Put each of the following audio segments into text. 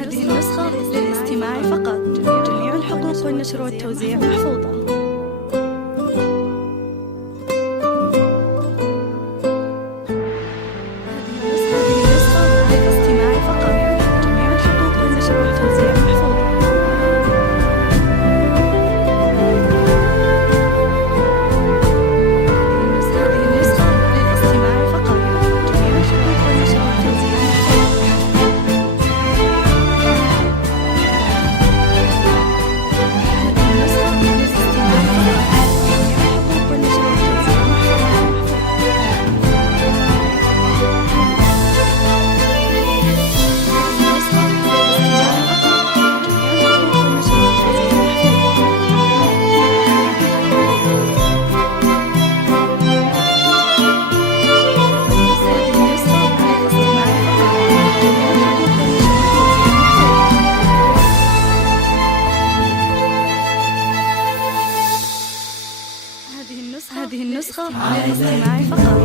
هذه النسخة للاستماع فقط. جميع الحقوق والنشر والتوزيع محفوظة. هذه النسخة للاستماع فقط.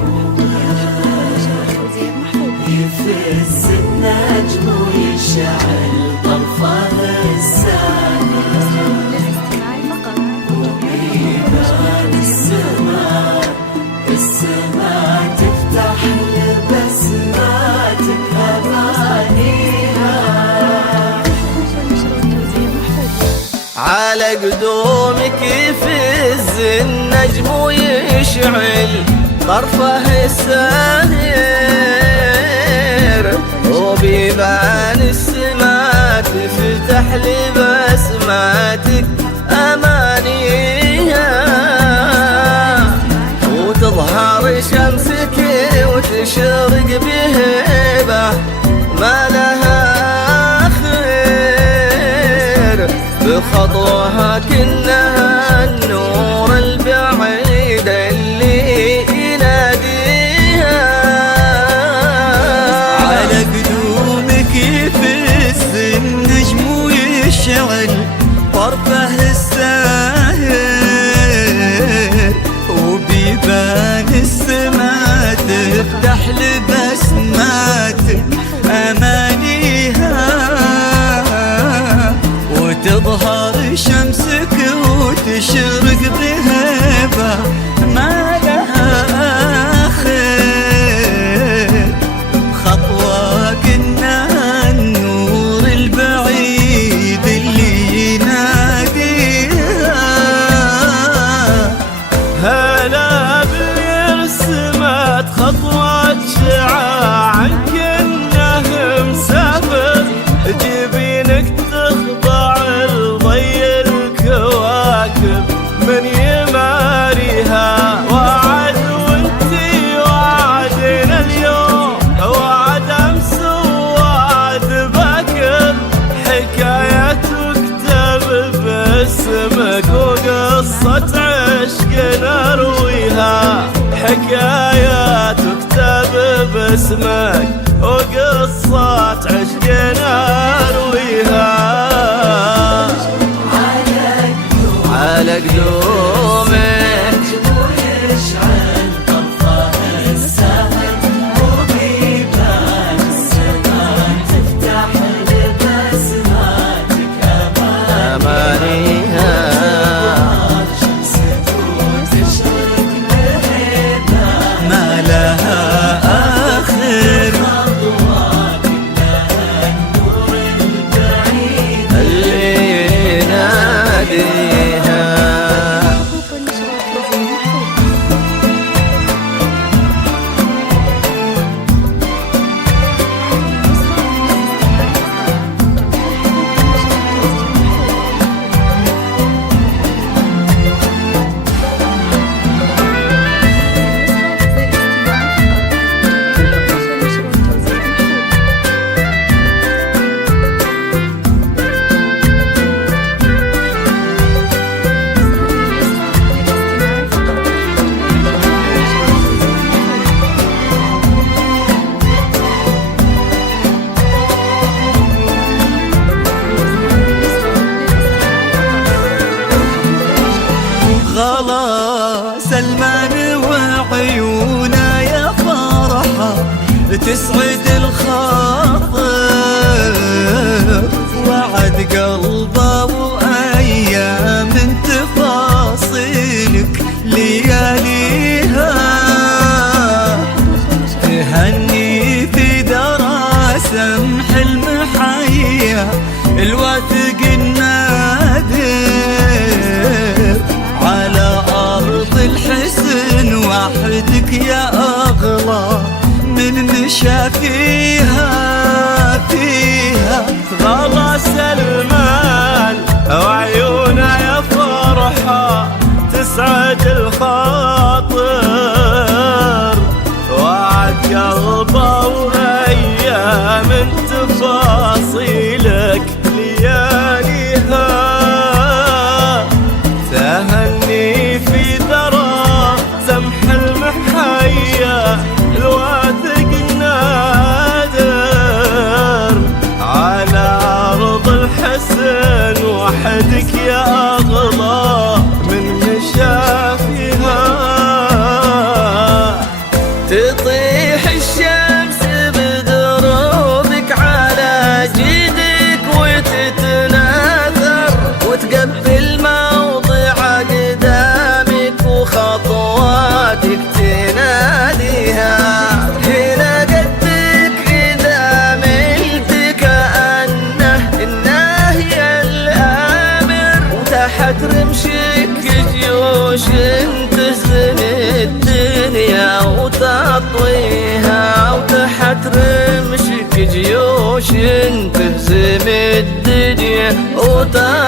يفز النجم ويشعل طرفه السما، للاستماع فقط. ويبان السماء تفتح لبسماتك أمانيها، على قدومك يفز النجم ويشعل طرفه الساهر، وبيبان السماء تفتح لبسماتك أمانيها، وتظهر شمسك وتشرق بهبة ما لها خير، بخطوها كأنها النور البعيد اللي يناديها، على قدومك يفز النجم ويشعل طرفه الساهر، وبيبان السماء تفتح لبسماتك أمانيها، وتظهر شمسك وتشرق بهبة ما لها آخر، بخطواك إنها النور البعيد اللي يناديها، هلا بالرسمات خطوات شعاع كأنه مسافر، جبينك تخضع لضي الكواكب من يماريها، وعد وانتي وعدنا اليوم، وعد امس ووعد باكر، حكايات تكتب باسمك وقصة عشق نرويها، حكايات تكتب باسمك وقصة عشق نرويها، على قدومك ويشعل طرفه السهر، وبيبان السماء تفتح لبسماتك أمانيها، شمسك وتشرق بهبة ما لها آخر، خطواك إنها النور البعيد اللي يناديها. مشى فيها غلا سلمان وعيونه يا فرحة تسعد الخاطر، وعد قلبه وريا من تفاصيلك لياليها، تهني في ذرى سمح المحيا الواثق النادر، على عرض الحسن وحدك يا أغلى من مشى فيها. تطيح الشمس بدروبك على جيدك وتتناثر، وتقبل موضع قدامك وخطواتك تناديها، هنا قدك إذا ملت كأنه الناهي الآمر، وتحت رمشك جيوش تهزم الدنيا وتطويها، وتحت رمشك جيوش تهزم الدنيا وتطويها.